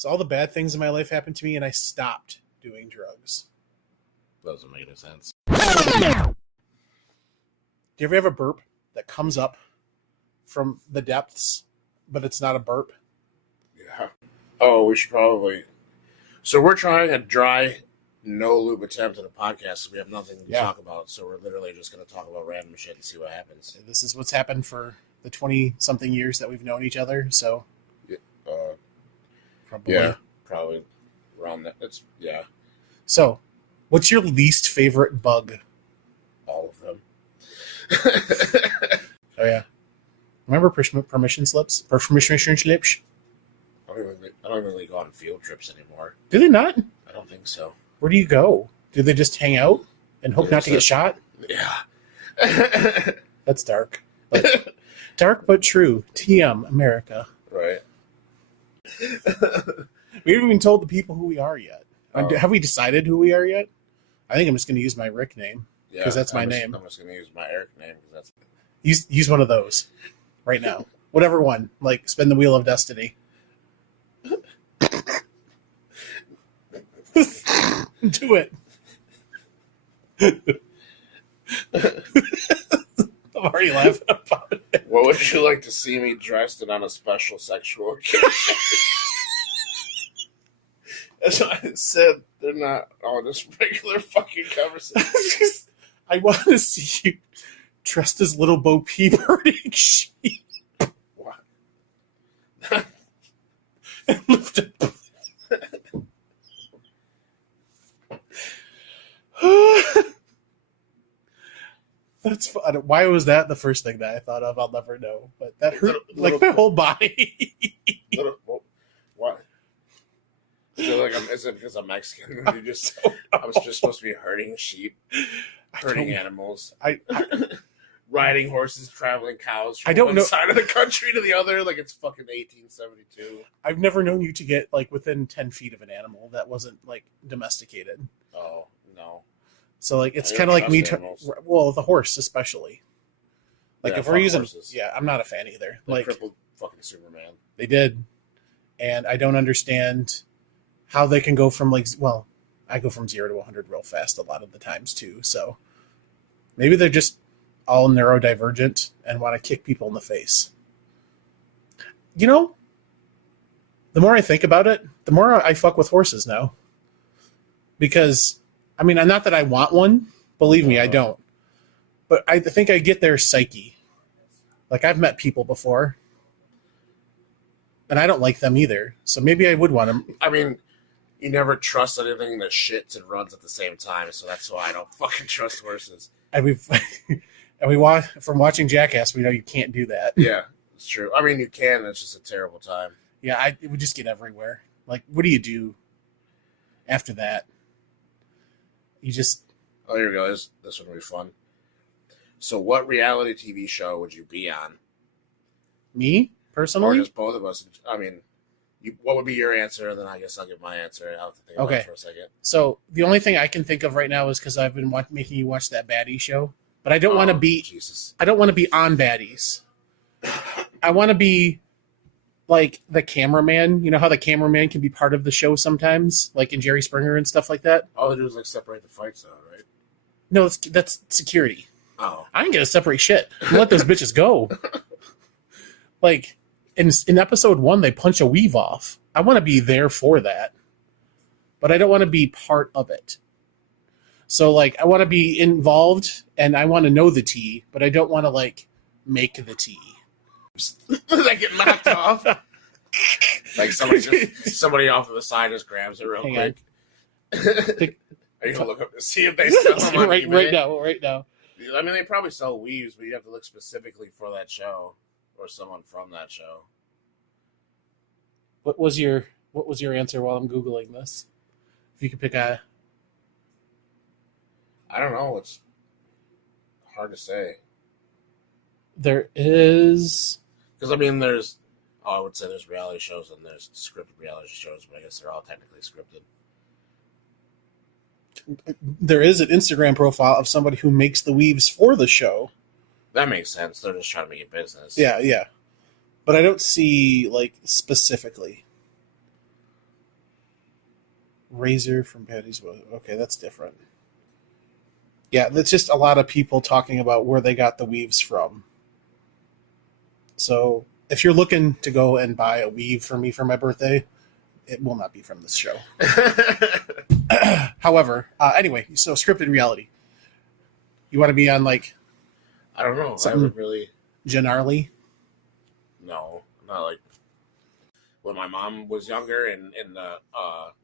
So all the bad things in my life happened to me, and I stopped doing drugs. Doesn't make any sense. Do you ever have a burp that comes up from the depths, but it's not a burp? Yeah. Oh, we should probably... So we're trying a dry, no-lube attempt at a podcast. We have nothing to talk about, so we're literally just going to talk about random shit and see what happens. This is what's happened for the 20-something years that we've known each other, so... Probably. Yeah, probably around that. Yeah. So, what's your least favorite bug? All of them. Oh, yeah. Remember permission slips? Permission slips? I don't even really go on field trips anymore. Do they not? I don't think so. Where do you go? Do they just hang out and hope not to get shot? Yeah. That's dark. But, dark but true. TM, America. Right. We haven't even told the people who we are yet. Have we decided who we are yet? I think I'm just going to use my Rick name because that's my name. I'm just going to use my Eric name because that's... Use one of those right now. Whatever one. Like, spin the wheel of destiny. Do it. I'm already laughing about it. What would you like to see me dressed in on a special sexual occasion? That's what I said. They're not all just regular fucking conversations. I want to see you dressed as Little Bo Peep herding sheep. What? And lift up. That's fun. Why was that the first thing that I thought of? I'll never know. But that hurt like my whole body. What? Is it because I'm Mexican? I was just supposed to be herding sheep, herding animals, riding horses, traveling cows from one side of the country to the other, like it's fucking 1872. I've never known you to get like within 10 feet of an animal that wasn't like domesticated. Oh no! So like it's kind of like me. Well, the horse especially. Like if we're using, horses. I'm not a fan either. They like crippled fucking Superman. They did, and I don't understand how they can go from I go from 0 to 100 real fast a lot of the times too. So maybe they're just all neurodivergent and want to kick people in the face. You know, the more I think about it, the more I fuck with horses now. Because, I mean, not that I want one. Believe me, I don't. But I think I get their psyche. Like, I've met people before. And I don't like them either. So maybe I would want them. I mean, you never trust anything that shits and runs at the same time. So that's why I don't fucking trust horses. And from watching Jackass, we know you can't do that. Yeah, it's true. I mean, you can. It's just a terrible time. Yeah, it would just get everywhere. Like, what do you do after that? You just... Oh, here we go. This one will be fun. So what reality TV show would you be on? Me, personally? Or just both of us. I mean, what would be your answer? And then I guess I'll give my answer. I'll have to think about it for a second. So the only thing I can think of right now is because I've been making you watch that baddie show. But I don't want to be... Jesus. I don't want to be on baddies. I want to be like the cameraman. You know how the cameraman can be part of the show sometimes? Like in Jerry Springer and stuff like that? All they do is like separate the fights though, right? No, that's security. Oh. I ain't gonna separate shit. Let those bitches go. Like, in episode 1, they punch a weave off. I want to be there for that. But I don't want to be part of it. So, like, I want to be involved, and I want to know the tea, but I don't want to, like, make the tea. They get knocked off. Like, somebody off to the side just grabs it real quick. Are you going to look up to see if they sell them on eBay? Right now. I mean, they probably sell weaves, but you have to look specifically for that show or someone from that show. What was your answer while I'm Googling this? If you could pick a... I don't know. It's hard to say. There is... Because, I mean, I would say there's reality shows and there's scripted reality shows, but I guess they're all technically scripted. There is an Instagram profile of somebody who makes the weaves for the show. That makes sense. They're just trying to make it business. Yeah. But I don't see, like, specifically. Razor from Patty's. Okay, that's different. Yeah, that's just a lot of people talking about where they got the weaves from. So if you're looking to go and buy a weave for me for my birthday, it will not be from this show. However, anyway, so scripted reality. You want to be on like... I don't know. I would really... Gennarly? No, not like... When my mom was younger and in the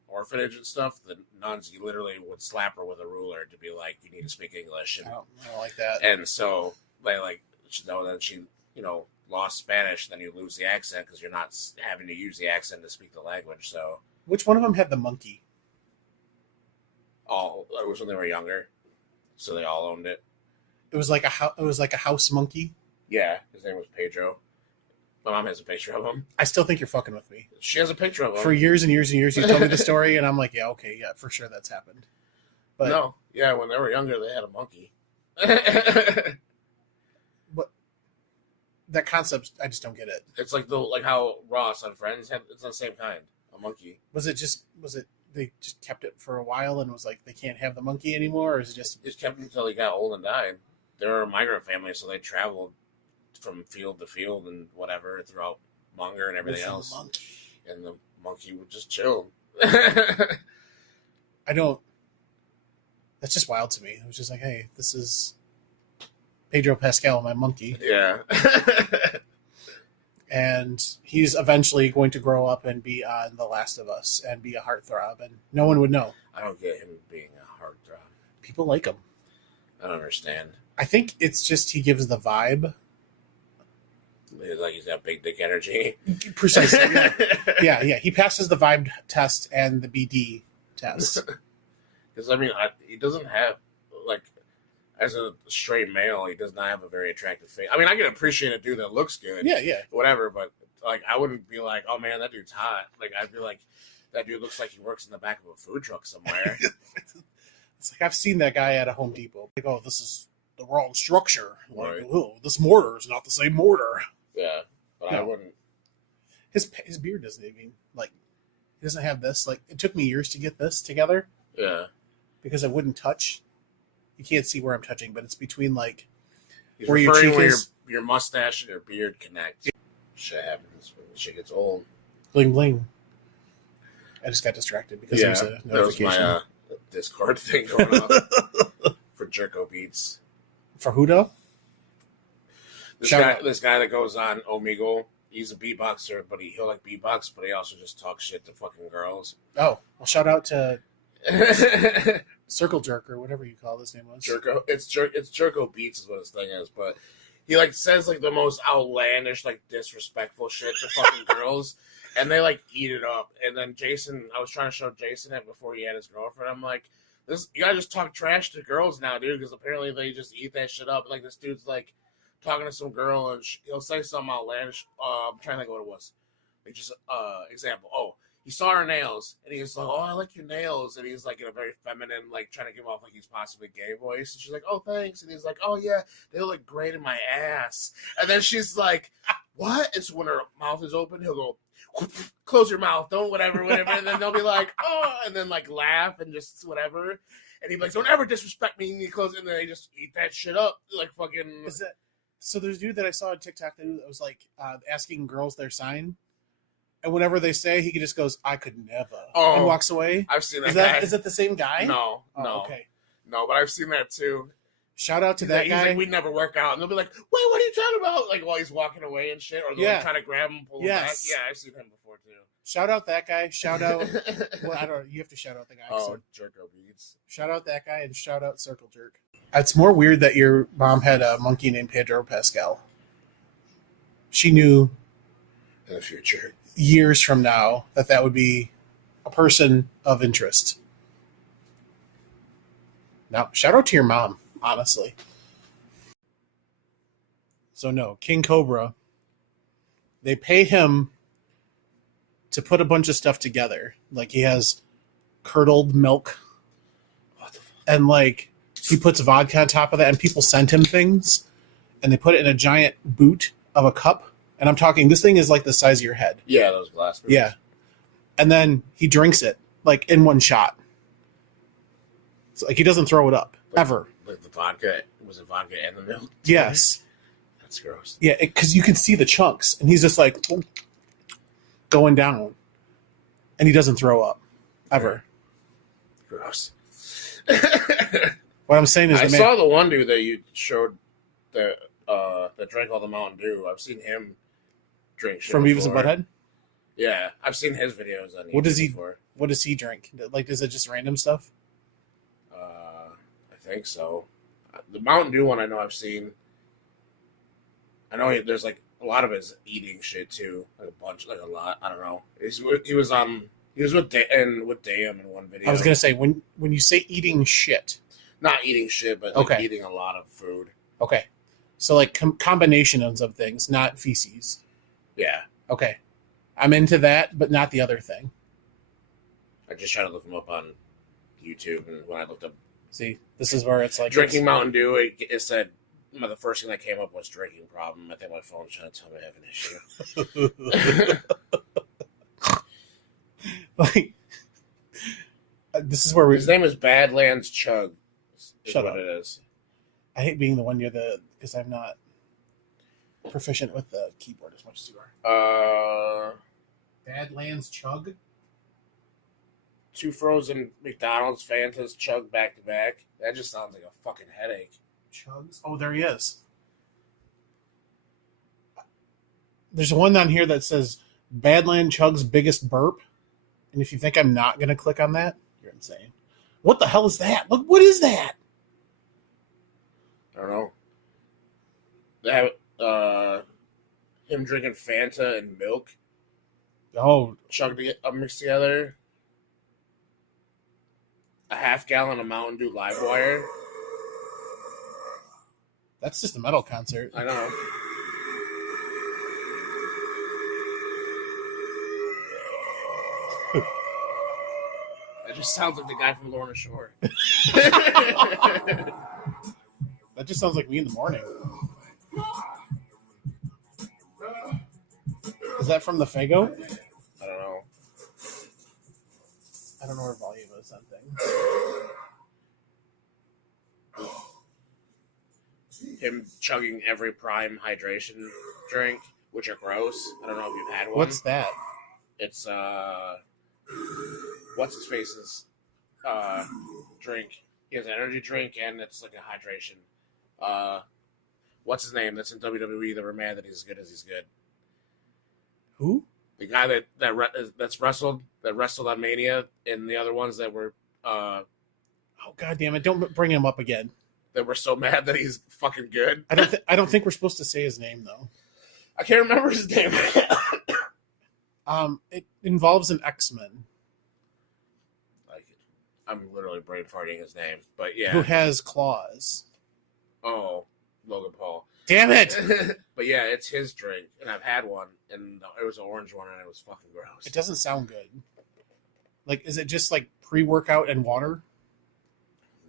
orphanage and stuff, the nuns literally would slap her with a ruler to be like, you need to speak English. And, I don't like that. And so, then she, lost Spanish, then you lose the accent because you're not having to use the accent to speak the language. So, which one of them had the monkey? It was when they were younger, so they all owned it. It was like a house monkey. Yeah, his name was Pedro. My mom has a picture of him. I still think you're fucking with me. She has a picture of him. For years and years and years, you told me the story, and I'm like, yeah, okay, yeah, for sure that's happened. But no, yeah, when they were younger, they had a monkey. But that concept, I just don't get it. It's like how Ross on Friends had. It's the same kind, a monkey. Was it they just kept it for a while and was like they can't have the monkey anymore, or is it just kept it until he got old and died? They were a migrant family, so they traveled from field to field and whatever throughout Munger and everything else. And the monkey would just chill. I don't. That's just wild to me. It was just like, hey, this is Pedro Pascal, my monkey. Yeah. And he's eventually going to grow up and be on The Last of Us and be a heartthrob, and no one would know. I don't get him being a heartthrob. People like him. I don't understand. I think it's just he gives the vibe. Like he's got big dick energy. Precisely. Yeah. Yeah. He passes the vibe test and the BD test. Because he doesn't have as a straight male, he does not have a very attractive face. I mean, I can appreciate a dude that looks good. Yeah. Whatever, but I wouldn't be like, oh man, that dude's hot. I'd be like, that dude looks like he works in the back of a food truck somewhere. It's like I've seen that guy at a Home Depot. Like, oh, this is the wrong structure. Right. Oh, this mortar is not the same mortar. Yeah, but no. I wouldn't. His beard doesn't even he doesn't have this. Like, it took me years to get this together. Yeah, because I wouldn't touch. You can't see where I'm touching, but it's between He's where your cheek is. Your mustache and your beard connect. Shit happens when shit gets old. Bling bling. I just got distracted because there was a notification. That was my Discord thing going off for Jerko Beats. For who though? This guy that goes on Omegle, he's a beatboxer, but he'll beatbox, but he also just talks shit to fucking girls. Oh, well, shout out to Circle Jerk or whatever you call his name was. Jerko, it's Jerko Beats is what his thing is, but he says the most outlandish, disrespectful shit to fucking girls, and they eat it up. And then Jason, I was trying to show Jason it before he had his girlfriend. I'm like, you gotta just talk trash to girls now, dude, because apparently they just eat that shit up. This dude's talking to some girl, and he'll say something outlandish. I'm trying to think what it was. Example. Oh, he saw her nails, and he was like, "Oh, I like your nails," and he's in a very feminine, trying to give off he's possibly gay voice. And she's like, "Oh, thanks," and he's like, "Oh yeah, they look great in my ass." And then she's like, "What?" And so when her mouth is open, he'll go, "Close your mouth, don't whatever," and then they'll be like, "Oh," and then laugh and just whatever, and he'd be like, "Don't ever disrespect me," and he close, and then they just eat that shit up fucking. Is that? So there's a dude that I saw on TikTok that was asking girls their sign. And whenever they say, he just goes, "I could never," and walks away. I've seen that guy. Is it the same guy? No. Okay. No, but I've seen that too. Shout out to that guy. He's we'd never work out. And they'll be like, "Wait, what are you talking about?" While he's walking away and shit. Or they'll try to grab him, pull him back. Yeah, I've seen him before too. Shout out that guy. Shout out. Well, I don't know. You have to shout out the guy. Oh, Jerko Beats. Shout out that guy and shout out Circle Jerk. It's more weird that your mom had a monkey named Pedro Pascal. She knew in the future, years from now, that would be a person of interest. Now, shout out to your mom, honestly. So no, King Cobra, they pay him to put a bunch of stuff together. He has curdled milk. What the fuck? And he puts vodka on top of that, and people send him things, and they put it in a giant boot of a cup. And I'm talking, this thing is the size of your head. Yeah, those glass boots. Yeah. And then he drinks it, like in one shot. So, like he doesn't throw it up ever. Like the vodka, was it vodka and the milk? Yes. That's gross. Yeah, because you can see the chunks, and he's just like going down, and he doesn't throw up ever. Gross. What I'm saying is, I saw the one dude that you showed that drank all the Mountain Dew. I've seen him drink shit from Beavis and before. Butthead. Yeah, I've seen his videos on YouTube. What does he drink? Like, is it just random stuff? I think so. The Mountain Dew one I know I've seen. I know there's like a lot of his eating shit too, like a lot. I don't know. He was with Dam in one video. I was gonna say when you say eating shit, not eating shit, but like eating a lot of food. Okay, so like combinations of things, not feces. Yeah. Okay, I'm into that, but not the other thing. I just tried to look him up on YouTube, and when I looked up, see, this is where it's like drinking Mountain Dew. It said the first thing that came up was drinking problem. I think my phone's trying to tell me I have an issue. Like, this is where his name is Badlands Chug. Shut what up. It is. I hate being the one near because I'm not proficient with the keyboard as much as you are. Badlands Chug. 2 frozen McDonald's Fantas chug back to back. That just sounds like a fucking headache. Chugs. Oh, there he is. There's one on here that says Badland Chug's biggest burp. And if you think I'm not going to click on that, you're insane. What the hell is that? Look, what is that? I don't know. That him drinking Fanta and milk. Oh, Chugged mixed together. A half-gallon of Mountain Dew Live Wire. that's just a metal concert. I know. That just sounds like the guy from Lorna Shore. That just sounds like me in the morning. Is that from the Fago? I don't know. I don't know where volume is on things. Him chugging every Prime hydration drink, which are gross. I don't know if you've had one. What's that? It's what's his face's drink. He has an energy drink and it's like a hydration. What's his name? That's in WWE. That we're mad that he's as good as he's good. Who? The guy that's wrestled on Mania, and the other ones that were Oh, God damn it! Don't bring him up again. that were so mad that he's fucking good. I don't think we're supposed to say his name though. I can't remember his name. It involves an X-Men Like, I'm literally brain farting his name, but yeah. who has claws. Oh, Logan Paul. Damn it! But yeah, it's his drink, and I've had one, and it was an orange one, and it was fucking gross. It doesn't sound good. Like, is it just like pre-workout and water?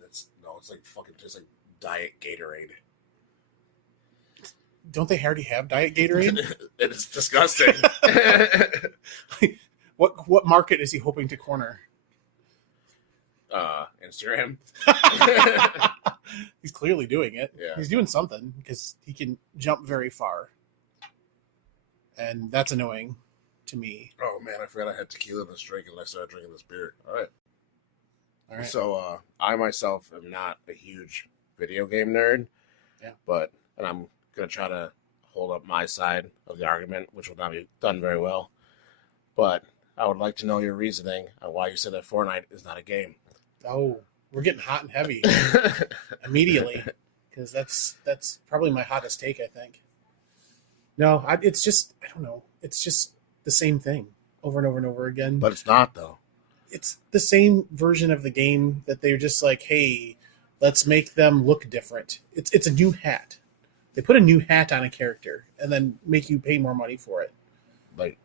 It's like fucking just like Diet Gatorade. Don't they already have Diet Gatorade? It's disgusting. What market is he hoping to corner? Instagram. He's clearly doing it. Yeah. He's doing something because he can jump very far. And that's annoying to me. Oh man, I forgot I had tequila in this drink and I started drinking this beer. All right. All right. So I myself am not a huge video game nerd. Yeah. And I'm gonna try to hold up my side of the argument, which will not be done very well. But I would like to know your reasoning on why you said that Fortnite is not a game. Oh, we're getting hot and heavy immediately because that's probably my hottest take, I think. No, it's just, I don't know. It's just the same thing over and over and over again. But it's not, though. It's the same version of the game that they're just like, hey, let's make them look different. It's a new hat. They put a new hat on a character and then make you pay more money for it. Like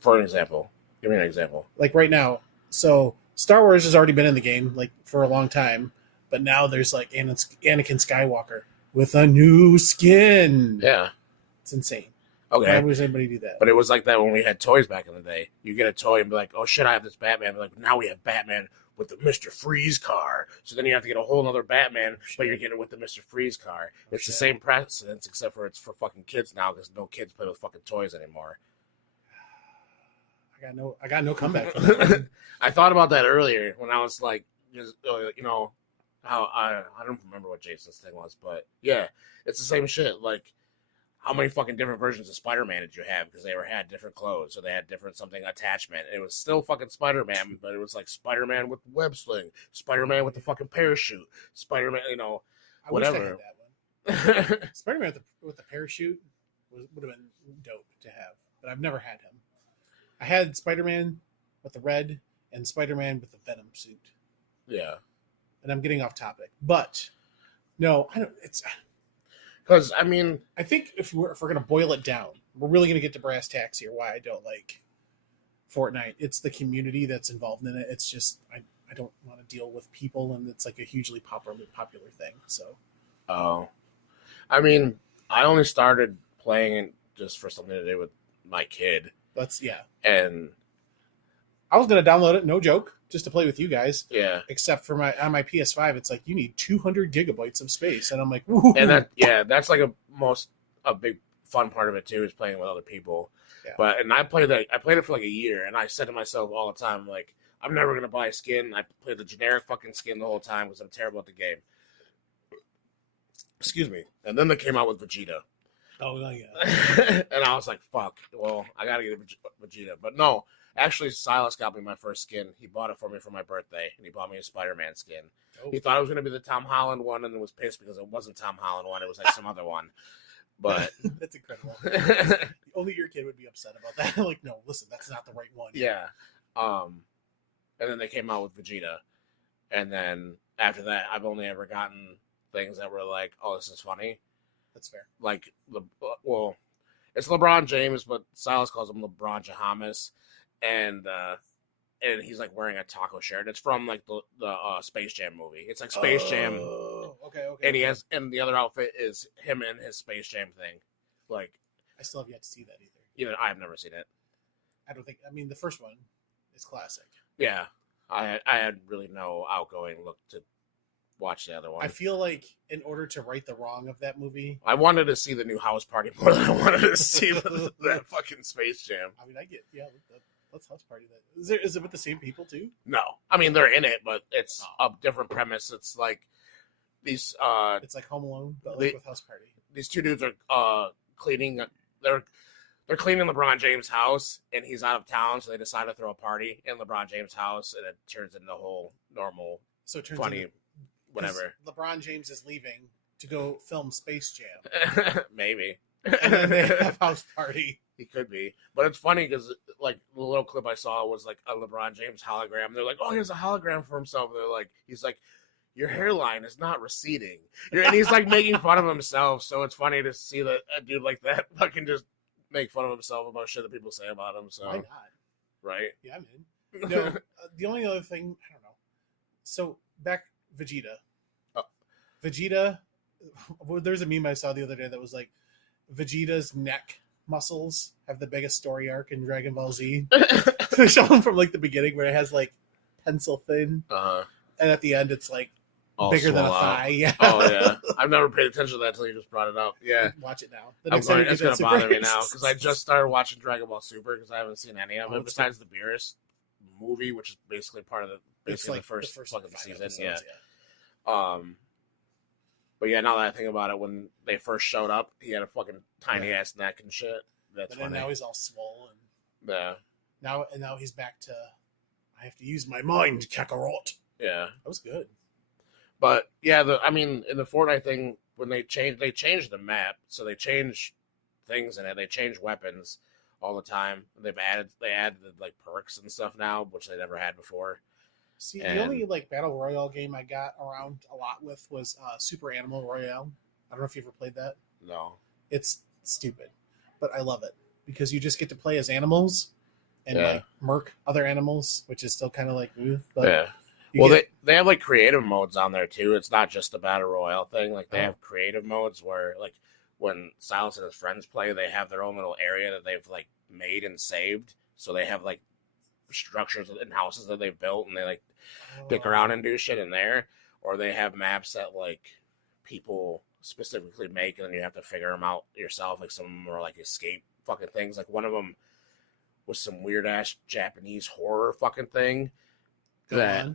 for an example. Give me an example. Like right now, so Star Wars has already been in the game like for a long time, but now there's like Anakin Skywalker with a new skin. Yeah. It's insane. Okay. Why would anybody do that? But it was like that when we had toys back in the day. You get a toy and be like, oh shit, I have this Batman. Be like, now we have Batman with the Mr. Freeze car. So then you have to get a whole other Batman, but you're getting it with the Mr. Freeze car. It's the same precedence, except for it's for fucking kids now because no kids play with fucking toys anymore. I got no comeback. I thought about that earlier when I was like, just, you know, how I don't remember what Jason's thing was, but yeah, it's the same shit. Like, how many fucking different versions of Spider-Man did you have? Because they had different clothes, or they had different something attachment. And it was still fucking Spider-Man, but it was like Spider-Man with the web sling, Spider-Man with the fucking parachute, Spider-Man, you know, whatever. I wish I had that one. Spider-Man with the parachute would have been dope to have, but I've never had him. I had Spider-Man with the red and Spider-Man with the Venom suit. Yeah. And I'm getting off topic, but no, I don't. It's because I mean, I think if we're gonna boil it down, we're really gonna get to brass tacks here. Why I don't like Fortnite? It's the community that's involved in it. It's just I don't want to deal with people, and it's like a hugely popular thing. So, I mean, I only started playing it just for something to do with my kid. And I was gonna download it, no joke, just to play with you guys. Yeah. Except for on my PS5, it's like you need 200 gigabytes of space, and I'm like, woo. And that's like a big fun part of it too, is playing with other people. Yeah. But I played it for like a year, and I said to myself all the time, like, I'm never gonna buy a skin. I played the generic fucking skin the whole time because I'm terrible at the game. Excuse me. And then they came out with Vegeta. Oh yeah. And I was like, fuck. Well, I gotta get a Vegeta. But no, actually, Silas got me my first skin. He bought it for me for my birthday, and he bought me a Spider-Man skin. Oh. He thought it was gonna be the Tom Holland one, and then was pissed because it wasn't Tom Holland one. It was like some other one. But that's incredible. Only your kid would be upset about that. Like, no, listen, that's not the right one. Yeah. And then they came out with Vegeta, and then after that, I've only ever gotten things that were like, oh, this is funny. That's fair. Like, it's LeBron James, but Silas calls him LeBron Jahamis, and he's like wearing a taco shirt. It's from like the Space Jam movie. It's like Space Jam. Okay. And the other outfit is him in his Space Jam thing. Like, I still have yet to see that either. Either I've never seen it. I don't think. I mean, the first one is classic. Yeah, I had really no outgoing look to watch the other one. I feel like in order to right the wrong of that movie, I wanted to see the new House Party more than I wanted to see that fucking Space Jam. I mean, let's House Party that. Is it with the same people too? No, I mean they're in it, but it's a different premise. It's like these. It's like Home Alone, but like with House Party. These two dudes are cleaning. They're cleaning LeBron James' house, and he's out of town, so they decide to throw a party in LeBron James' house, and it turns into a whole normal, funny. Whatever. LeBron James is leaving to go film Space Jam. Maybe. And then they have House Party. He could be. But it's funny because, like, the little clip I saw was, like, a LeBron James hologram. They're like, oh, here's a hologram for himself. They're like, he's like, your hairline is not receding. And he's, like, making fun of himself. So it's funny to see that a dude like that fucking just make fun of himself about shit that people say about him. So, why not? Right? Yeah, I'm in. No, the only other thing, I don't know. So, back Vegeta. Vegeta, there's a meme I saw the other day that was like, Vegeta's neck muscles have the biggest story arc in Dragon Ball Z. They show him from like the beginning where it has like pencil thin, and at the end it's like all bigger than a thigh. Yeah. Oh yeah, I've never paid attention to that until you just brought it up. Yeah, watch it now. It's gonna bother me now because I just started watching Dragon Ball Super because I haven't seen any of it besides the Beerus movie, which is basically part of the first fucking season. Yeah. But yeah, now that I think about it, when they first showed up, he had a fucking tiny ass neck and shit. That's funny. Now he's all swollen. Yeah. Now he's back to, I have to use my mind, Kakarot. Yeah, that was good. But yeah, in the Fortnite thing, when they changed the map, so they change things in it. They change weapons all the time. They added like perks and stuff now, which they never had before. See, the only like battle royale game I got around a lot with was Super Animal Royale. I don't know if you ever played that. No, it's stupid, but I love it because you just get to play as animals and like murk other animals, which is still kind of like, but they have like creative modes on there too. It's not just the battle royale thing. Like they have creative modes where like when Silas and his friends play, they have their own little area that they've like made and saved. So they have like structures and houses that they've built, and they like dick around and do shit in there. Or they have maps that like people specifically make, and then you have to figure them out yourself. Like some of them are like escape fucking things. Like one of them was some weird ass Japanese horror fucking thing that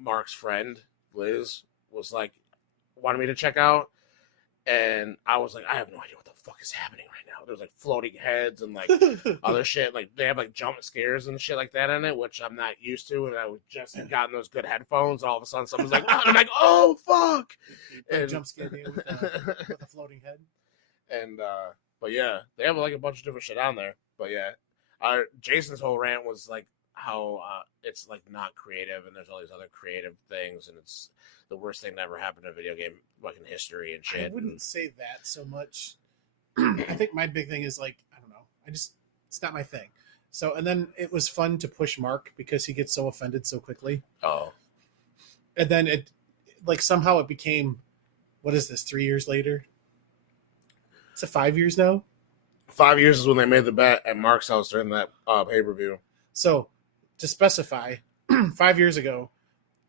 Mark's friend Liz was like wanted me to check out, and I was like, I have no idea what the fuck is happening right now. There's like floating heads and like other shit. Like they have like jump scares and shit like that in it, which I'm not used to. And I was just gotten those good headphones. And all of a sudden, someone's like, oh, and I'm like, oh fuck! And jump scare me with a floating head. And but yeah, they have like a bunch of different shit on there. But yeah, Jason's whole rant was like how it's like not creative, and there's all these other creative things, and it's the worst thing that ever happened in a video game like in history and shit. I wouldn't say that so much. I think my big thing is like, I don't know, it's not my thing. So, and then it was fun to push Mark because he gets so offended so quickly. Oh, and then it like somehow it became, what is this, 3 years later? Is it 5 years now? 5 years is when they made the bet at Mark's house during that pay-per-view. So to specify, 5 years ago,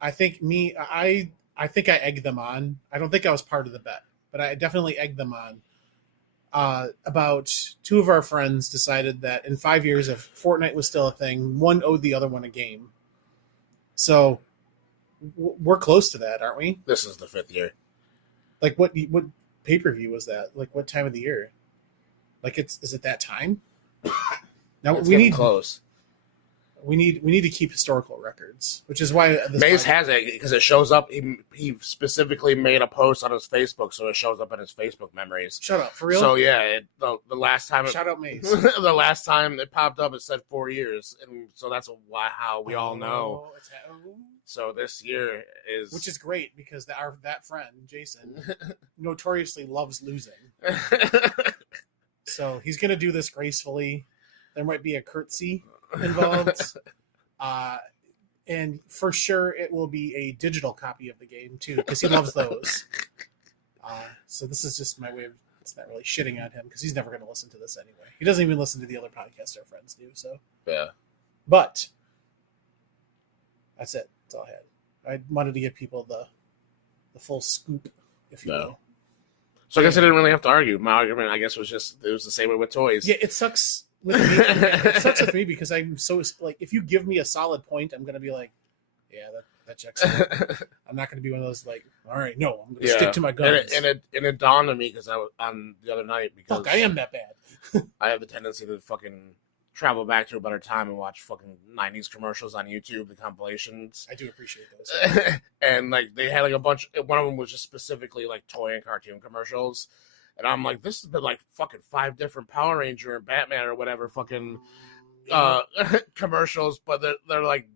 I think I egged them on. I don't think I was part of the bet, but I definitely egged them on. About two of our friends decided that in 5 years, if Fortnite was still a thing, one owed the other one a game. So we're close to that, aren't we? This is the 5th year. Like what pay-per-view was that? Like what time of the year? Like is it that time? Now we need close. We need to keep historical records, which is why Maze has it because it shows up. He specifically made a post on his Facebook, so it shows up in his Facebook memories. Shut up, for real. So yeah, the last time shout out Maze. The last time it popped up, it said 4 years, and so that's how we all know. So this year is, which is great because that friend Jason notoriously loves losing. So he's gonna do this gracefully. There might be a curtsy involved, and for sure it will be a digital copy of the game too because he loves those. So this is just my way of, it's not really shitting on him because he's never going to listen to this anyway. He doesn't even listen to the other podcasts our friends do. So yeah, but that's it. That's all I had. I wanted to give people the full scoop, if you will. So I guess I didn't really have to argue. My argument, I guess, was the same way with toys. Yeah, it sucks. With me, it sucks with me because I'm so like, if you give me a solid point, I'm gonna be like, yeah, that checks out. I'm not gonna be one of those like, all right, no, I'm gonna stick to my guns. And it dawned on me because I was on the other night because fuck, I am that bad. I have the tendency to fucking travel back to a better time and watch fucking 90s commercials on YouTube, the compilations. I do appreciate those. And like they had like a bunch. One of them was just specifically like toy and cartoon commercials. And I'm like, this has been like fucking 5 different Power Ranger and Batman or whatever fucking commercials, but they're like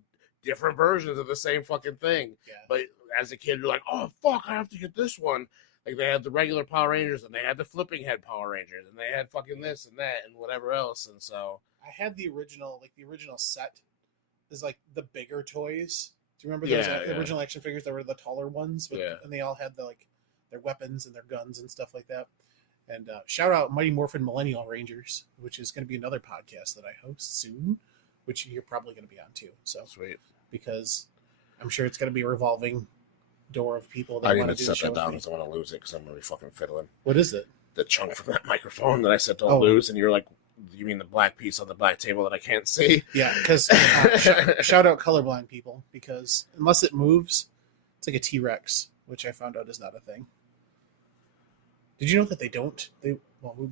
different versions of the same fucking thing. Yeah. But as a kid, you're like, oh fuck, I have to get this one. Like they had the regular Power Rangers and they had the flipping head Power Rangers and they had fucking this and that and whatever else. And so I had the original set is like the bigger toys. Do you remember those original action figures that were the taller ones? And they all had their weapons and their guns and stuff like that. And shout out Mighty Morphin Millennial Rangers, which is going to be another podcast that I host soon, which you're probably going to be on too. So sweet, because I'm sure it's going to be a revolving door of people that want to do the show. I need to set that down because I want to lose it because I'm going to be fucking fiddling. What is it? The chunk from that microphone that I said don't lose, and you're like, you mean the black piece on the black table that I can't see? Yeah, because shout out colorblind people because unless it moves, it's like a T-Rex, which I found out is not a thing. Did you know that they don't?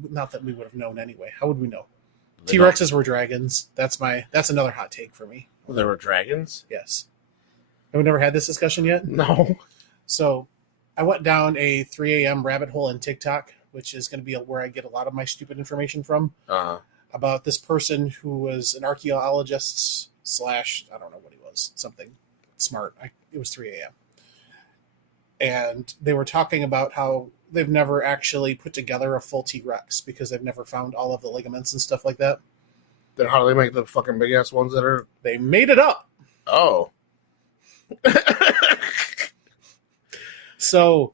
Not that we would have known anyway. How would we know? T-Rexes were dragons. That's another hot take for me. Well, there were dragons? Yes. Have we never had this discussion yet? No. So I went down a 3 a.m. rabbit hole in TikTok, which is going to be where I get a lot of my stupid information from, about this person who was an archaeologist / I don't know what he was, something smart. It was 3 a.m. And they were talking about how they've never actually put together a full T-Rex because they've never found all of the ligaments and stuff like that. Then how do they make the fucking big ass ones that are? They made it up. Oh. So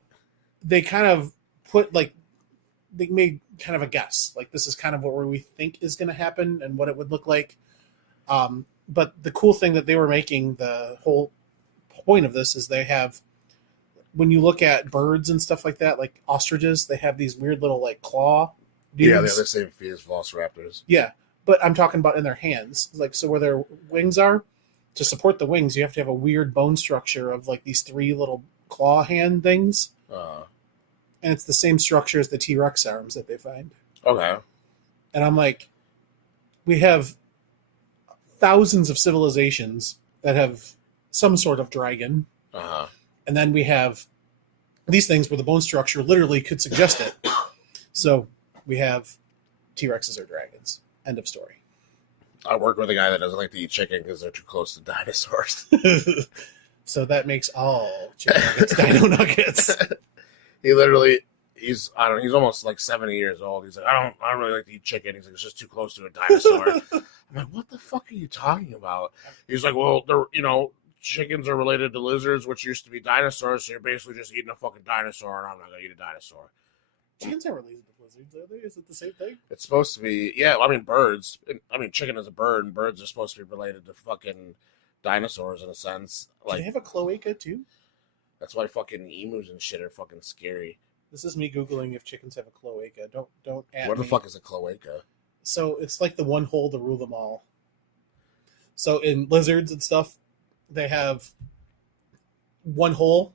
they kind of put like they made kind of a guess. Like this is kind of what we think is going to happen and what it would look like. But the cool thing that they were making, the whole point of this is they have, when you look at birds and stuff like that, like ostriches, they have these weird little like claw dudes. Yeah, they're the same feet as velociraptors. Yeah, but I'm talking about in their hands. Like, so where their wings are, to support the wings, you have to have a weird bone structure of like these three little claw hand things. And it's the same structure as the T-Rex arms that they find. Okay. And I'm like, we have thousands of civilizations that have some sort of dragon. And then we have these things where the bone structure literally could suggest it. So we have T-Rexes or dragons. End of story. I work with a guy that doesn't like to eat chicken because they're too close to dinosaurs. So that makes all chicken nuggets dino nuggets. He literally, he's almost like 70 years old. He's like, I don't really like to eat chicken. He's like, it's just too close to a dinosaur. I'm like, what the fuck are you talking about? He's like, well, chickens are related to lizards, which used to be dinosaurs, so you're basically just eating a fucking dinosaur, and I'm not gonna eat a dinosaur. Chickens are related to lizards, are they? Is it the same thing? It's supposed to be, yeah. I mean, birds. I mean, chicken is a bird, and birds are supposed to be related to fucking dinosaurs in a sense. Like, do they have a cloaca too? That's why fucking emus and shit are fucking scary. This is me googling if chickens have a cloaca. Don't add What the fuck is a cloaca? So it's like the one hole to rule them all. So in lizards and stuff, they have one hole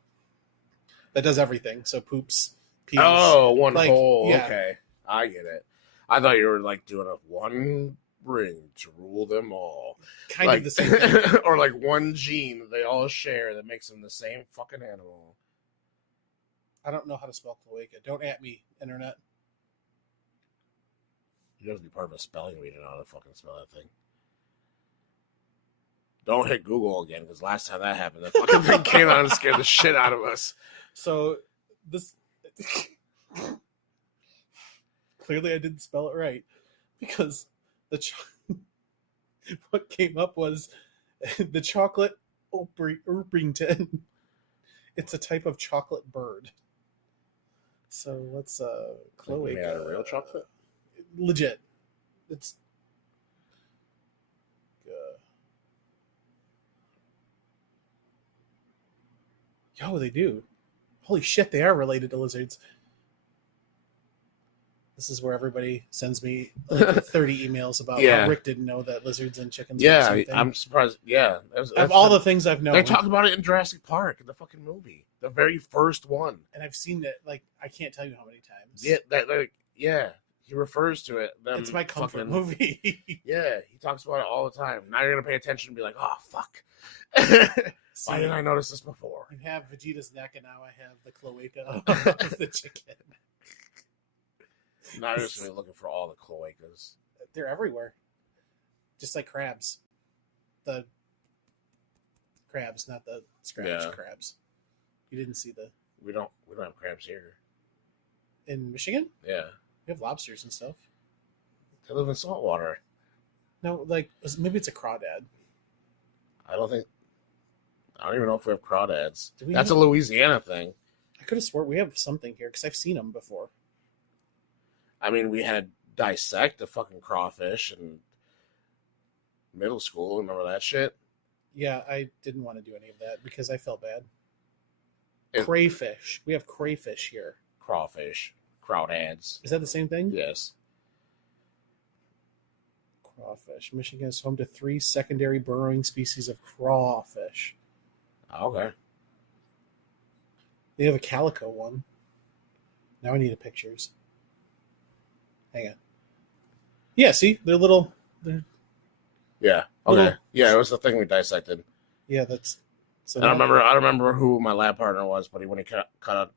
that does everything. So poops, pees. Oh, one like, hole. Yeah. Okay, I get it. I thought you were like doing a one ring to rule them all. Kind of the same thing. Or like one gene that they all share that makes them the same fucking animal. I don't know how to spell cloaca. Don't at me, internet. You have to be part of a spelling bee to know how to fucking spell that thing. Don't hit Google again, because last time that happened, that fucking thing came out and scared the shit out of us. So this clearly I didn't spell it right, because what came up was the chocolate Orpington. It's a type of chocolate bird. So let's cloaca. Made out of real chocolate? Legit. It's yo, they do. Holy shit, they are related to lizards. This is where everybody sends me like 30 emails about how Rick didn't know that lizards and chickens are the same thing. I'm surprised. Yeah. Of all the things I've known. They talked about it in Jurassic Park, in the fucking movie. The very first one. And I've seen it, like, I can't tell you how many times. Yeah, he refers to it. It's my comfort movie. Yeah, he talks about it all the time. Now you're going to pay attention and be like, oh, fuck. Why didn't I notice this before? You have Vegeta's neck, and now I have the cloaca of the chicken. Now you're just going to be looking for all the cloacas. They're everywhere. Just like crabs. The crabs, not the scratch crabs. You didn't see the... We don't have crabs here. In Michigan? Yeah. We have lobsters and stuff. They live in salt water. No, like, maybe it's a crawdad. I don't even know if we have crawdads. That's a Louisiana thing. I could have swore we have something here, because I've seen them before. I mean, we had dissect a fucking crawfish in middle school. Remember that shit? Yeah, I didn't want to do any of that because I felt bad. Crayfish. We have crayfish here. Crawfish. Crawdads. Is that the same thing? Yes. Crawfish. Michigan is home to 3 secondary burrowing species of crawfish. Okay. They have a calico one. Now I need the pictures. Hang on. Yeah, see? They're little... Yeah. Okay. Yeah, it was the thing we dissected. Yeah, that's... So I don't remember who my lab partner was, but when he cut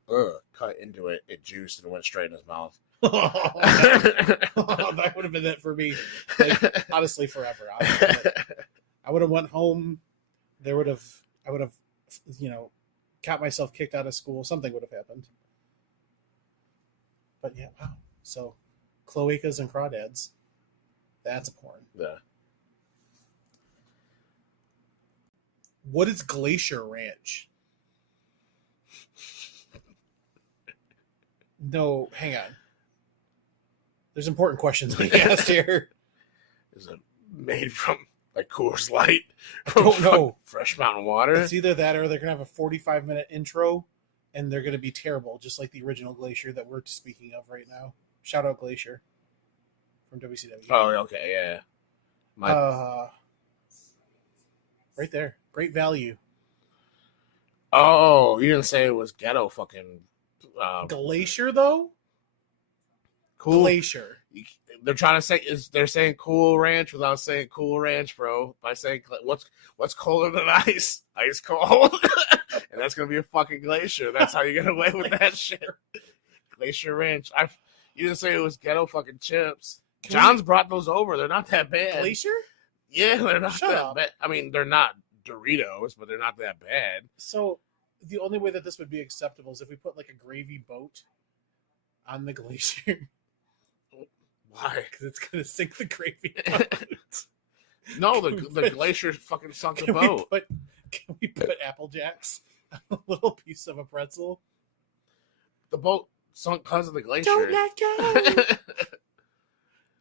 into it, it juiced and went straight in his mouth. That would have been it for me. Like, honestly, forever. I would have went home. I would have, got myself kicked out of school. Something would have happened. But yeah, wow. So, cloacas and crawdads. That's a porn. Yeah. What is Glacier Ranch? No, hang on. There's important questions being asked here. Is it made from like Coors Light? I don't know. Fresh mountain water? It's either that or they're going to have a 45-minute intro and they're going to be terrible, just like the original Glacier that we're speaking of right now. Shout out Glacier from WCW. Oh, okay, yeah. Right there. Great value. Oh, you didn't say it was ghetto fucking... Glacier, though? Cool. Glacier. They're trying to say they're saying Cool Ranch without saying Cool Ranch, bro. By saying what's colder than ice? Ice cold, and that's gonna be a fucking glacier. That's how you get away with that shit. Glacier Ranch. You didn't say it was ghetto fucking chips. John's brought those over. They're not that bad. Glacier? Yeah, they're not that bad. I mean, they're not Doritos, but they're not that bad. So the only way that this would be acceptable is if we put like a gravy boat on the glacier. Why? Because it's gonna sink the gravy. No, the glacier fucking sunk the boat. Can we put Apple Jacks on a little piece of a pretzel? The boat sunk because of the glacier. Don't let go.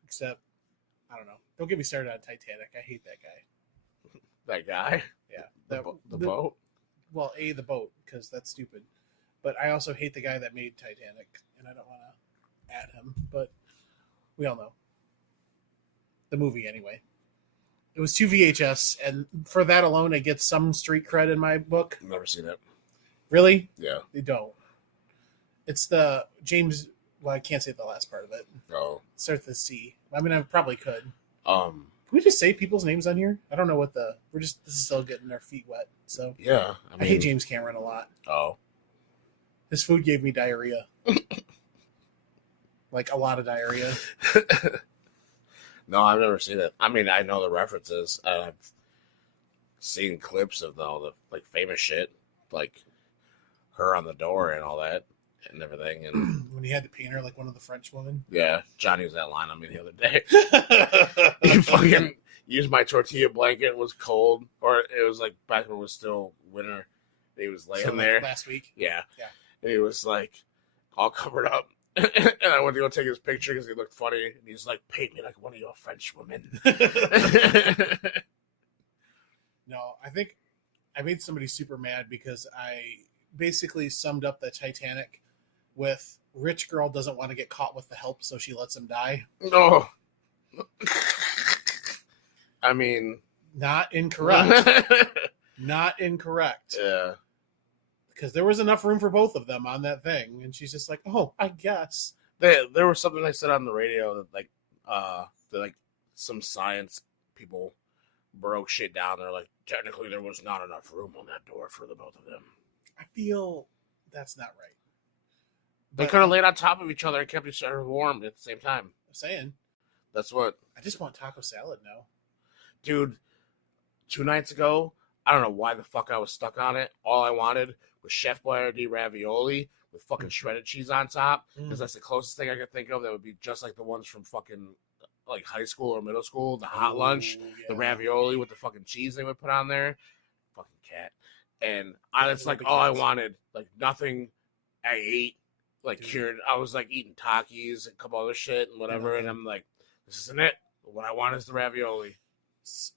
Except, I don't know. Don't get me started on Titanic. I hate that guy. That guy? Yeah. The boat? Well, the boat, because that's stupid. But I also hate the guy that made Titanic, and I don't want to at him. But we all know. The movie, anyway. It was 2 VHS, and for that alone, it gets some street cred in my book. Never seen it. Really? Yeah. They don't. It's the James... Well, I can't say the last part of it. Oh. It starts with C. I mean, I probably could. Can we just say people's names on here? I don't know what this is still getting our feet wet. So yeah. I hate James Cameron a lot. Oh. His food gave me diarrhea. Like a lot of diarrhea. No, I've never seen it. I mean, I know the references. I've seen clips of all the like famous shit, like her on the door and all that and everything. And when he had to paint her like one of the French women. Yeah, Johnny used that line on me the other day. He fucking used my tortilla blanket. It was cold, or it was like back when it was still winter. He was laying there last week. Yeah. And he was like all covered up. And I went to go take his picture because he looked funny. And he's like, paint me like one of your French women. No, I think I made somebody super mad because I basically summed up the Titanic with rich girl doesn't want to get caught with the help, so she lets him die. No. I mean... Not incorrect. Not incorrect. Yeah. Because there was enough room for both of them on that thing, and she's just like, "Oh, I guess." There was something I said on the radio that like some science people broke shit down. They're like, technically, there was not enough room on that door for the both of them. I feel that's not right. They could have laid on top of each other and kept each other warm at the same time. I'm saying. That's what. I just want taco salad now, dude. 2 nights ago, I don't know why the fuck I was stuck on it. All I wanted was Chef Boyardee ravioli with fucking shredded cheese on top, because that's the closest thing I could think of that would be just like the ones from fucking like high school or middle school, the hot lunch, the ravioli with the fucking cheese they would put on there. Fucking cat. And it's like all I wanted, like nothing I ate, like cured. I was like eating Takis and a couple other shit and whatever, and I'm like, this isn't it. What I want is the ravioli.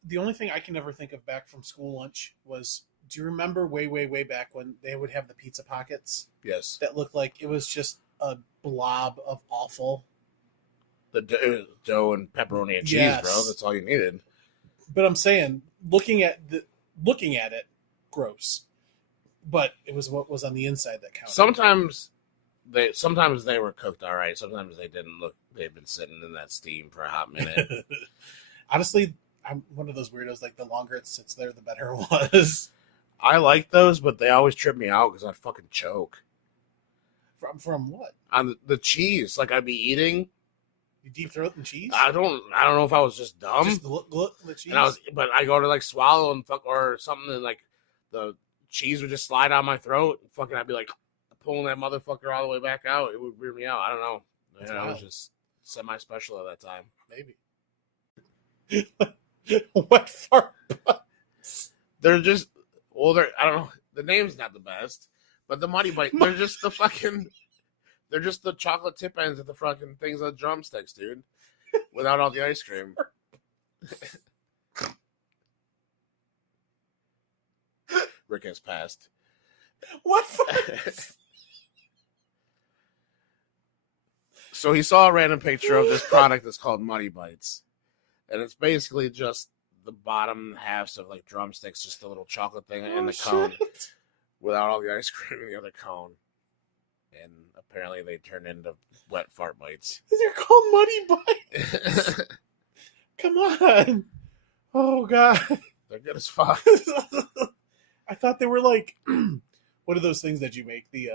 The only thing I can ever think of back from school lunch was, do you remember way, way, way back when they would have the pizza pockets? Yes. That looked like it was just a blob of awful. The dough and pepperoni and cheese, bro. That's all you needed. But I'm saying, looking at it, gross. But it was what was on the inside that counted. Sometimes they were cooked all right. Sometimes they didn't look. They'd been sitting in that steam for a hot minute. Honestly, I'm one of those weirdos. Like the longer it sits there, the better it was. I like those, but they always trip me out because I'd fucking choke. From what? On the cheese. Like I'd be eating. You deep throat and cheese? I don't know if I was just dumb. Just look the cheese. But I go to like swallow and fuck or something, and like the cheese would just slide on my throat. And fucking, I'd be like pulling that motherfucker all the way back out. It would weird me out. I don't know. I was just semi-special at that time. Maybe. What fart butts? They're just I don't know. The name's not the best, but the Muddy Bite. They're just the fucking. They're just the chocolate tip ends of the fucking things on drumsticks, dude. Without all the ice cream. Rick has passed. What? So he saw a random picture of this product that's called Muddy Bites. And it's basically just the bottom halves of like drumsticks, just a little chocolate thing in the cone. Without all the ice cream in the other cone. And apparently they turn into wet fart bites. They're called Muddy Bites. Come on. Oh, God. They're good as fuck. I thought they were like, what are those things that you make? The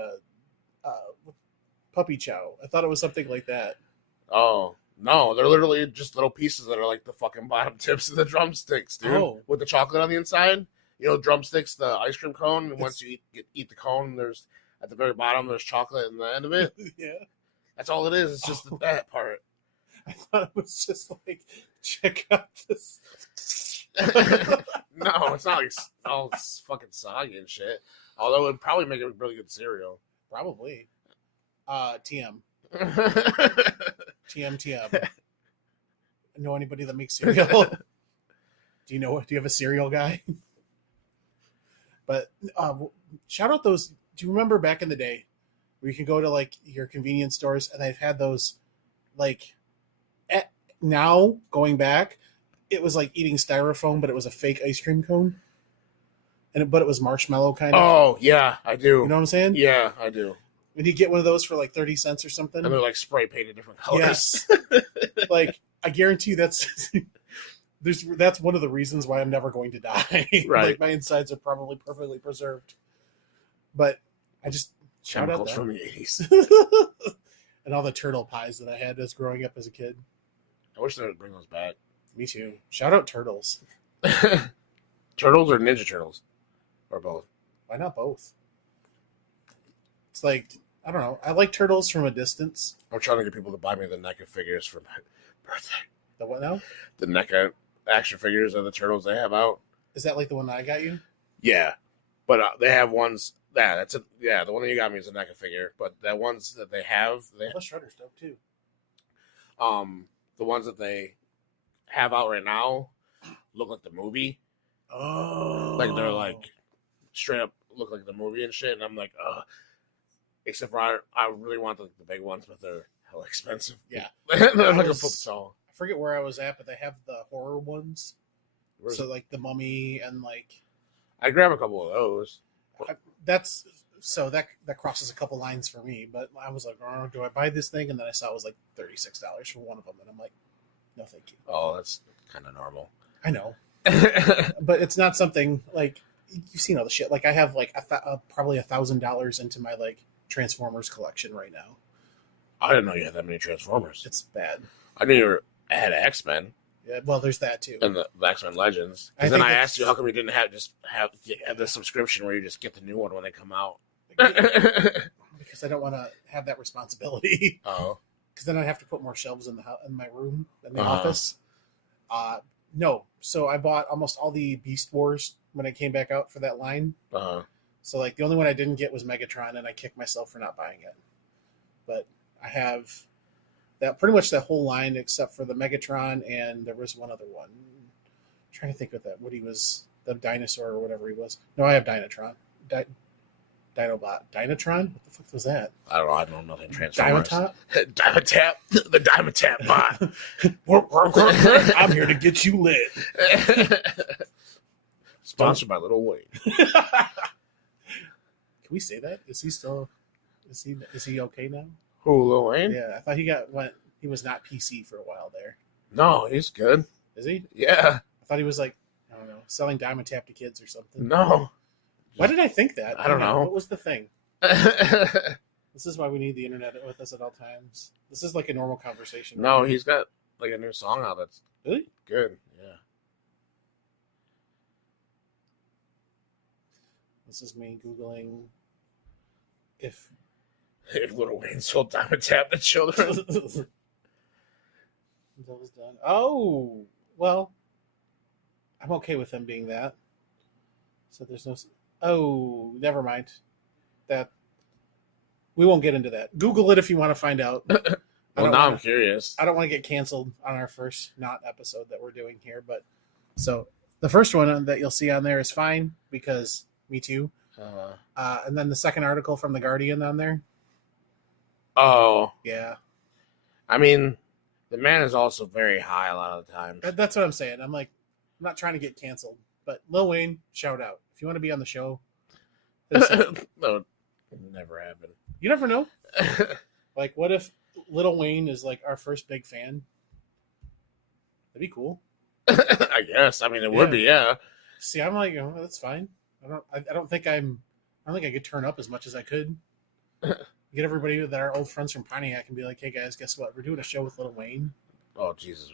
puppy chow. I thought it was something like that. Oh, no. They're literally just little pieces that are like the fucking bottom tips of the drumsticks, dude. Oh. With the chocolate on the inside. You know, drumsticks, the ice cream cone. And once you eat the cone, there's at the very bottom, there's chocolate in the end of it. Yeah. That's all it is. It's just that part. I thought it was just like, check out this. No, it's not like all fucking soggy and shit. Although it would probably make a really good cereal. Probably. TM. TM. Know anybody that makes cereal? Do you have a cereal guy? But shout out those. Do you remember back in the day where you can go to like your convenience stores and they've had those like now going back, it was like eating styrofoam, but it was a fake ice cream cone. But it was marshmallow kind of. Oh, yeah, I do. You know what I'm saying? Yeah, I do. And you get one of those for like 30 cents or something. And they're like spray painted different colors. Yes. Like, I guarantee that's one of the reasons why I'm never going to die. Right. Like, my insides are probably perfectly preserved. But I just shout out Chemicals that. from the 80s. And all the turtle pies that I had as growing up as a kid. I wish they would bring those back. Me too. Shout out turtles. Turtles or Ninja Turtles? Or both? Why not both? It's like, I don't know. I like turtles from a distance. I'm trying to get people to buy me the NECA figures for my birthday. The what now? The NECA action figures of the turtles they have out. Is that like the one that I got you? Yeah. But they have ones. The one that you got me is a NECA figure. But the ones that they have. Plus Shredder's dope too. The ones that they have out right now look like the movie. Oh. Like they're like straight up look like the movie and shit. And I'm like, ugh. Except for I really want the big ones, but they're hella expensive. Yeah. They're like a foot tall. I forget where I was at, but they have the horror ones. So like the Mummy and like. I grab a couple of those. That crosses a couple lines for me, but I was like, oh, do I buy this thing? And then I saw it was like $36 for one of them, and I'm like, no, thank you. Oh, that's kind of normal. I know, but it's not something like you've seen all the shit. Like I have like probably $1,000 into my like Transformers collection right now. I didn't know you had that many Transformers. It's bad. I knew you had X-Men. Yeah, well, there's that too. And the X-Men Legends. And then I asked you how come you didn't have the subscription where you just get the new one when they come out. Because I don't want to have that responsibility. Oh. Because then I'd have to put more shelves in my room, in the office. No. So I bought almost all the Beast Wars when it came back out for that line. So like the only one I didn't get was Megatron, and I kicked myself for not buying it. But I have that pretty much that whole line except for the Megatron, and there was one other one. I'm trying to think of that. What he was, the dinosaur or whatever he was. No, I have Dynatron. Dinobot. Dynatron? What the fuck was that? I don't know. I don't know nothing Transformers. Dimotap? The Dimotap bot. I'm here to get you lit. Sponsored by Little Wayne. Can we say that? Is he still? Is he okay now? Who, Lil Wayne? Yeah, I thought he was not PC for a while there. No, he's good. Is he? Yeah. I thought he was like, I don't know, selling Dimotap to kids or something. No. Why did I think that? I don't know. What was the thing? This is why we need the internet with us at all times. This is like a normal conversation. No, he's got like a new song out that's really good. Yeah. This is me Googling if Little Wayne sold Dimotap to children. that was done. Oh, well, I'm okay with him being that. So there's no. Oh, never mind. That We won't get into that. Google it if you want to find out. Well, now I'm curious. I don't want to get canceled on our first not episode that we're doing here, but so the first one that you'll see on there is fine because me too. And then the second article from the Guardian on there. Oh, yeah. I mean, the man is also very high a lot of the time. That's what I'm saying. I'm like, I'm not trying to get canceled, but Lil Wayne, shout out if you want to be on the show. No, never happened. You never know. Like, what if Lil Wayne is like our first big fan? That'd be cool. I guess. I mean, it would be. Yeah. See, I'm like, oh, that's fine. I don't think I could turn up as much as I could. Get everybody that are old friends from Pontiac and be like, hey guys, guess what? We're doing a show with Lil Wayne. Oh Jesus!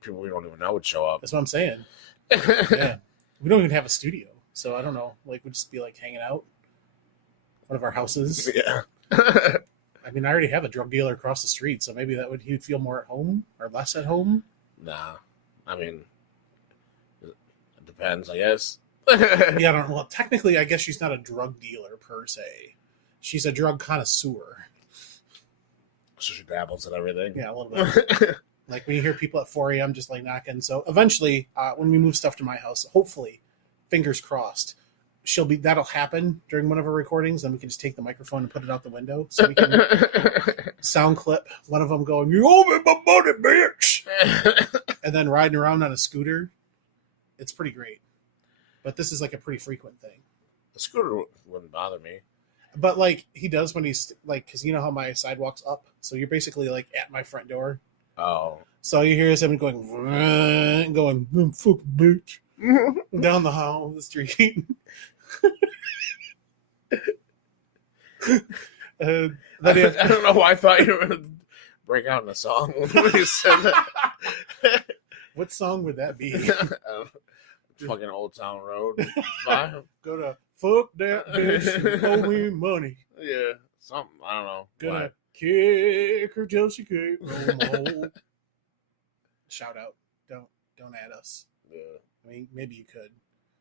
People we don't even know would show up. That's what I'm saying. Yeah, we don't even have a studio, so I don't know. Like, we'd just be like hanging out, one of our houses. Yeah. I mean, I already have a drug dealer across the street, so maybe he'd feel more at home or less at home. Nah, I mean, it depends, I guess. Yeah, I don't. Well, technically, I guess she's not a drug dealer per se. She's a drug connoisseur. So she dabbles in everything. Yeah, a little bit. Like when you hear people at 4 a.m. just like knocking. So eventually, when we move stuff to my house, hopefully, fingers crossed, that'll happen during one of our recordings. Then we can just take the microphone and put it out the window, so we can sound clip one of them going, "You owe me my money, bitch," and then riding around on a scooter. It's pretty great. But this is like a pretty frequent thing. The scooter wouldn't bother me. But like he does when he's like, because you know how my sidewalk's up, so you're basically like at my front door. Oh, so you hear someone going, "Fuck bitch," down the hall of the street. I don't know why I thought you were gonna break out in a song when you said that. What song would that be? Fucking Old Town Road. Go to fuck that bitch, owe me money. Yeah, something. I don't know. Gonna kick her till she can't no more. Shout out. Don't add us. Yeah. I mean, maybe you could.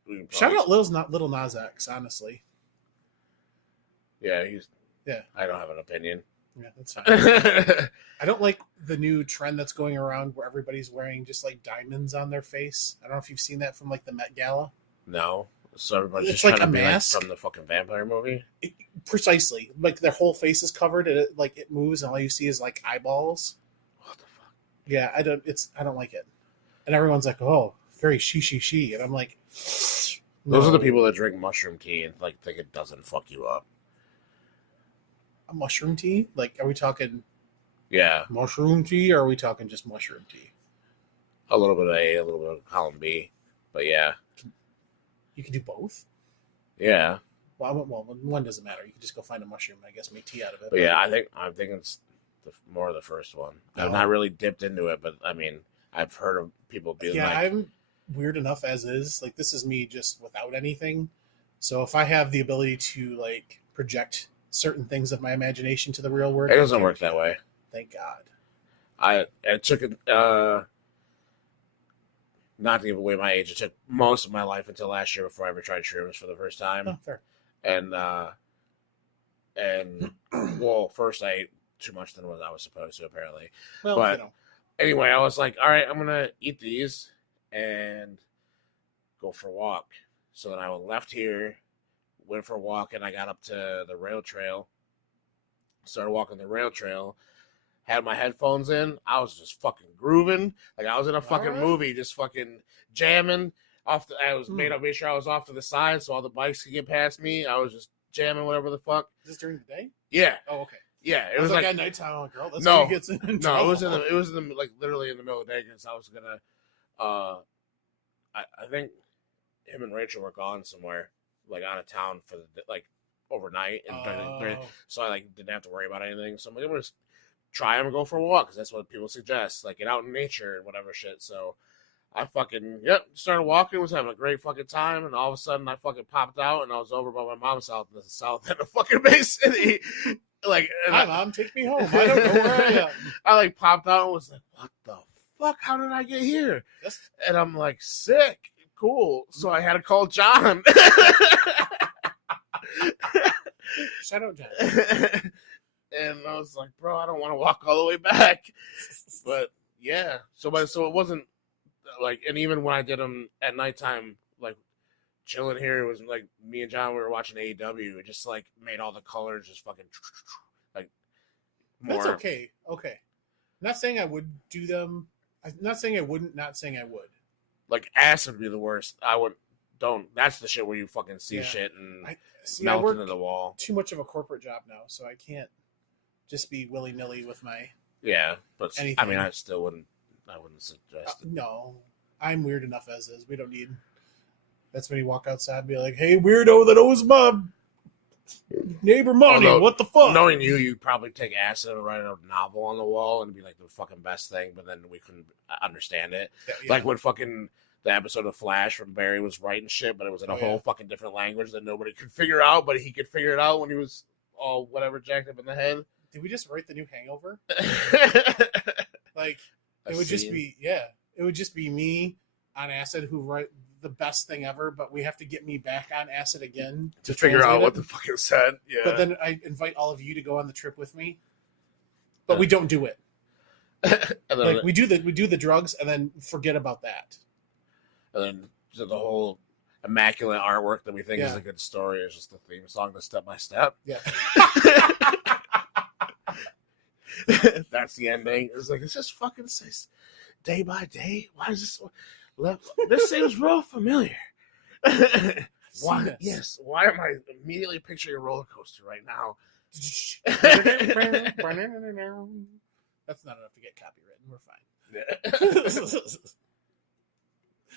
Probably... Shout out Little Nas X, honestly. Yeah, yeah. I don't have an opinion. Yeah, that's fine. I don't like the new trend that's going around where everybody's wearing just like diamonds on their face. I don't know if you've seen that from like the Met Gala. No. So everybody's it's just like trying a to be mask like from the fucking vampire movie? Precisely. Like their whole face is covered and it moves and all you see is like eyeballs. What the fuck? Yeah, I don't like it. And everyone's like, oh, very she. And I'm like, no. Those are the people that drink mushroom tea and like think it doesn't fuck you up. A mushroom tea? Like, are we talking mushroom tea or are we talking just mushroom tea? A little bit of A, a little bit of column B. But yeah. You can do both? Yeah. Well, one doesn't matter. You can just go find a mushroom and I guess make tea out of it. But yeah, I'm thinking it's more of the first one. I've not really dipped into it, but I mean, I've heard of people being like... Yeah, I'm weird enough as is. Like, this is me just without anything. So if I have the ability to, like, project certain things of my imagination to the real world... It doesn't work that way. Thank God. It took... not to give away my age, it took most of my life until last year before I ever tried shrooms for the first time. Oh, fair. And well, first I ate too much than what I was supposed to, apparently. Well, but anyway, I was like, all right, I'm going to eat these and go for a walk. So then I left here, went for a walk, and I got up to the rail trail, started walking the rail trail, had my headphones in. I was just fucking grooving. Like I was in a fucking movie, just fucking jamming. Made sure I was off to the side so all the bikes could get past me. I was just jamming whatever the fuck. Is this during the day? Yeah. Oh, okay. Yeah, it was like at nighttime, girl. That's no, when he gets in trouble. No, it was in the, like literally in the middle of the day because I was gonna. I think him and Rachel were gone somewhere, like out of town for the like overnight, and so I like didn't have to worry about anything. So I'm like, I'm gonna just try and go for a walk because that's what people suggest, like get out in nature and whatever shit. So I fucking started walking, was having a great fucking time, and all of a sudden I fucking popped out and I was over by my mom's house in the south end of fucking Bay City. Like, hi mom, take me home. I don't know where I am. I like popped out and was like, what the fuck? How did I get here? And I'm like, sick, cool. So I had to call John. Shout out, John. And I was like, bro, I don't want to walk all the way back. But yeah, so it wasn't like, and even when I did them at nighttime, like chilling here, it was like me and John, we were watching AEW. It just like made all the colors just fucking like more. That's okay. Okay. Not saying I would do them. I'm not saying I wouldn't, not saying I would. Like acid would be the worst. I would don't. That's the shit where you fucking see shit and melt into the wall. Too much of a corporate job now, so I can't just be willy nilly with my. Yeah, but anything. I mean, I still wouldn't. I wouldn't suggest it. No, I'm weird enough as is. We don't need. That's when you walk outside and be like, "Hey, weirdo, that owes my neighbor money. Although, what the fuck?" Knowing you'd probably take acid and write a novel on the wall and be like the fucking best thing, but then we couldn't understand it. Yeah. Like when fucking the episode of Flash from Barry was writing shit, but it was in a whole fucking different language that nobody could figure out, but he could figure it out when he was all whatever jacked up in the head. Did we just write the new Hangover? Like it would just be it would just be me on acid who write the best thing ever, but we have to get me back on acid again to figure out what the fuck it said. Yeah. But then I invite all of you to go on the trip with me, but we don't do it. And then, like we do the drugs and then forget about that. And then the whole immaculate artwork that we think is a good story is just the theme song, the Step by Step. Yeah. That's the ending. It's like, it just fucking says day by day. Why is this? This seems real familiar. Why? Yes. Why am I immediately picturing a roller coaster right now? That's not enough to get copywritten. We're fine. Yeah.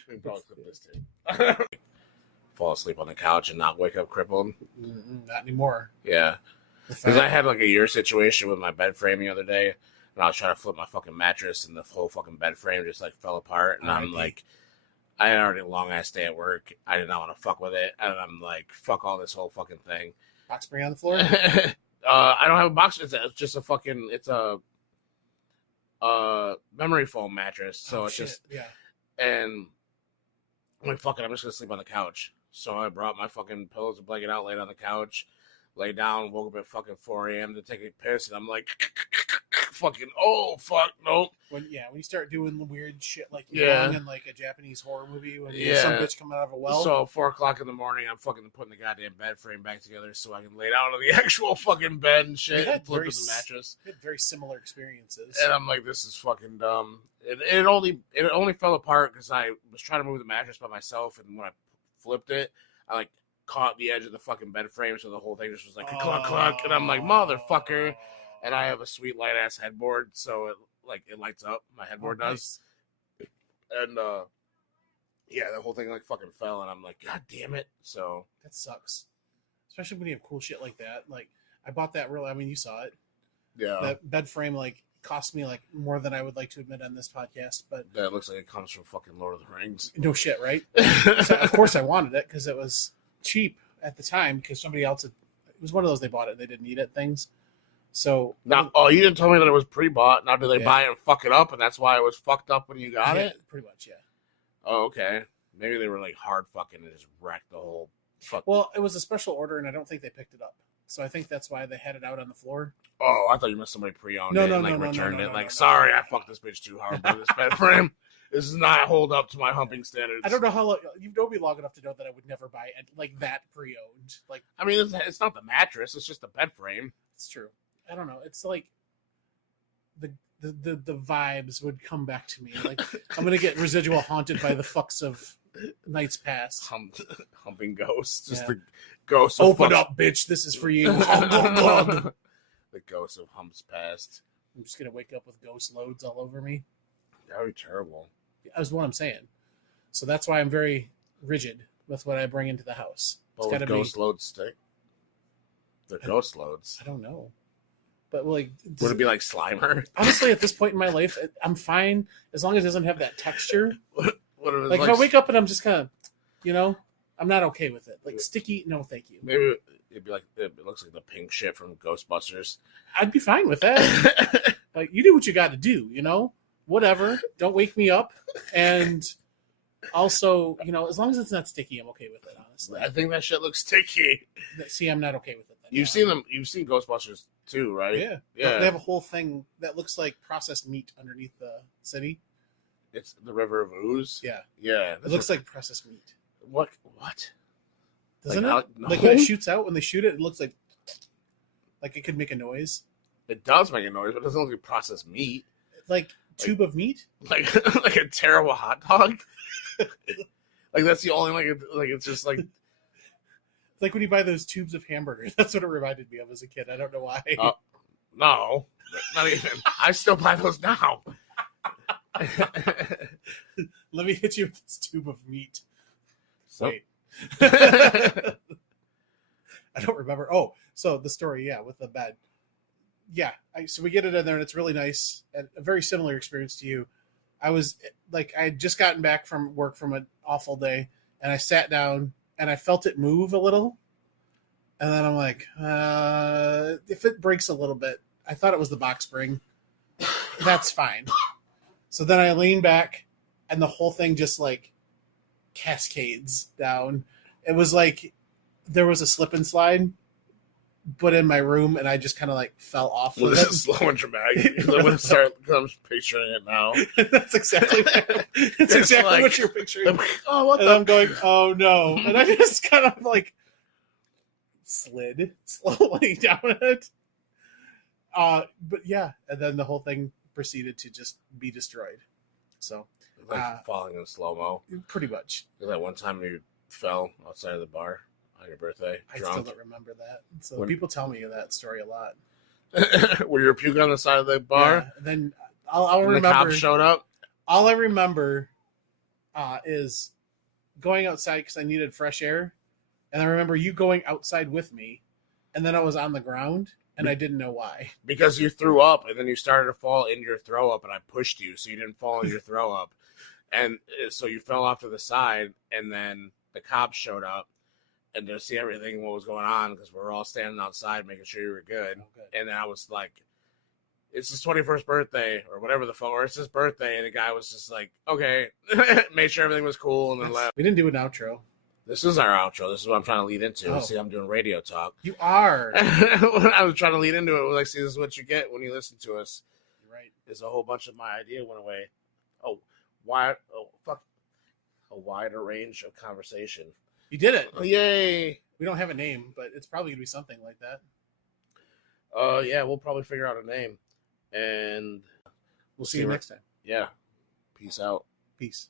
We probably clip this too. Fall asleep on the couch and not wake up crippled. Not anymore. Yeah. Because I had like a year situation with my bed frame the other day, and I was trying to flip my fucking mattress, and the whole fucking bed frame just like fell apart. And I'm like, I had already a long ass day at work. I did not want to fuck with it, and I'm like, fuck all this whole fucking thing. Box spring on the floor. I don't have a box. It's just a fucking. It's a memory foam mattress. So it's just and I'm like, fuck it. I'm just gonna sleep on the couch. So I brought my fucking pillows and blanket out, laid on the couch. Lay down, woke up at fucking 4 a.m. to take a piss, and I'm like, fucking, oh, fuck, nope. When you start doing the weird shit like you're in like a Japanese horror movie when there's some bitch coming out of a well. So 4 o'clock in the morning, I'm fucking putting the goddamn bed frame back together so I can lay down on the actual fucking bed and shit and flip the mattress. We had very similar experiences. And I'm like, this is fucking dumb. It only fell apart because I was trying to move the mattress by myself, and when I flipped it, I like caught the edge of the fucking bed frame, so the whole thing just was like cluck cluck, and I'm like, motherfucker. And I have a sweet light ass headboard, so it lights up. My headboard does. And the whole thing like fucking fell, and I'm like, god damn it. So that sucks, especially when you have cool shit like that. Like I bought that you saw it. Yeah, that bed frame cost me more than I would like to admit on this podcast, but that looks like it comes from fucking Lord of the Rings. No shit, right? So of course I wanted it because it was cheap at the time because somebody else it was one of those they bought it and they didn't need it things. So now, you didn't tell me that it was pre-bought. Now, do they buy it and fuck it up, and that's why it was fucked up when you got it? Pretty much, yeah. Oh, okay. Maybe they were like hard fucking and just wrecked the whole. Well, it was a special order, and I don't think they picked it up. So I think that's why they had it out on the floor. Oh, I thought you meant somebody pre-owned it and returned it. Sorry, I fucked this bitch too hard by this bed frame. This does not hold up to my humping standards. I don't know how long you know me long enough to know that I would never buy it that pre-owned. I mean, it's not the mattress; it's just the bed frame. It's true. I don't know. It's like the vibes would come back to me. Like I'm gonna get residual haunted by the fucks of nights past. Humping ghosts, just the ghost. Open up, bitch! This is for you. The ghost of humps past. I'm just gonna wake up with ghost loads all over me. That would be terrible. That's what I'm saying. So that's why I'm very rigid with what I bring into the house. But would ghost loads stick? They're ghost loads. I don't know. But would it be like Slimer? Honestly, at this point in my life, I'm fine as long as it doesn't have that texture. What if I wake up and I'm just kind of, I'm not okay with it. Like sticky, no, thank you. Maybe it'd be like it looks like the pink shit from Ghostbusters. I'd be fine with that. Like you do what you got to do, Whatever. Don't wake me up. And also, as long as it's not sticky, I'm okay with it, honestly. I think that shit looks sticky. See, I'm not okay with it You've seen them. You've seen Ghostbusters too, right? Yeah. Yeah. They have a whole thing that looks like processed meat underneath the city. It's the River of Ooze. Yeah. Yeah. It looks like processed meat. What? Doesn't like, it? no. Like when it shoots out, when they shoot it, it looks like it could make a noise. It does make a noise, but it doesn't look like processed meat. Like tube of meat? Like like a terrible hot dog. Like that's the only like it's just like like when you buy those tubes of hamburgers. That's what it reminded me of as a kid. I don't know why. No, not even. I still buy those now. Let me hit you with this tube of meat. So, Wait. I don't remember. Oh, so the story, yeah, with the bed. Yeah, so we get it in there, and it's really nice. And a very similar experience to you. I had just gotten back from work from an awful day, and I sat down, and I felt it move a little. And then I'm like, if it breaks a little bit, I thought it was the box spring. That's fine. So then I lean back, and the whole thing just like cascades down. It was like there was a slip and slide, but in my room, and I just kind of like fell off. Well, this is slow and dramatic. I'm picturing it now. That's exactly it's exactly like, what you're picturing. Oh, what and I'm going, oh no, and I just kind of like slid slowly down it. But yeah, and then the whole thing proceeded to just be destroyed. So like falling in slow mo. Pretty much. That one time you fell outside of the bar on your birthday. I drunk. still don't remember that. So people tell me that story a lot. Were you puking on the side of the bar? Yeah, then I'll remember. The cops showed up. All I remember is going outside because I needed fresh air, and I remember you going outside with me, and then I was on the ground, and I didn't know why. Because you threw up, and then you started to fall in your throw up, and I pushed you, so you didn't fall in your throw up, and so you fell off to the side, and then the cops showed up. And to see everything, what was going on, because we were all standing outside making sure you were good. And then I was like, it's his 21st birthday, or whatever the fuck, or it's his birthday. And the guy was just like, okay, made sure everything was cool, and then left. We didn't do an outro. This is our outro. This is what I'm trying to lead into. Oh. See, I'm doing radio talk. You are. I was trying to lead into it. I was like, see, this is what you get when you listen to us. You're right. Is a whole bunch of my idea went away. A wider range of conversation. You did it. Yay. We don't have a name, but it's probably going to be something like that. Yeah, we'll probably figure out a name. And we'll see you next time. Yeah. Peace out. Peace.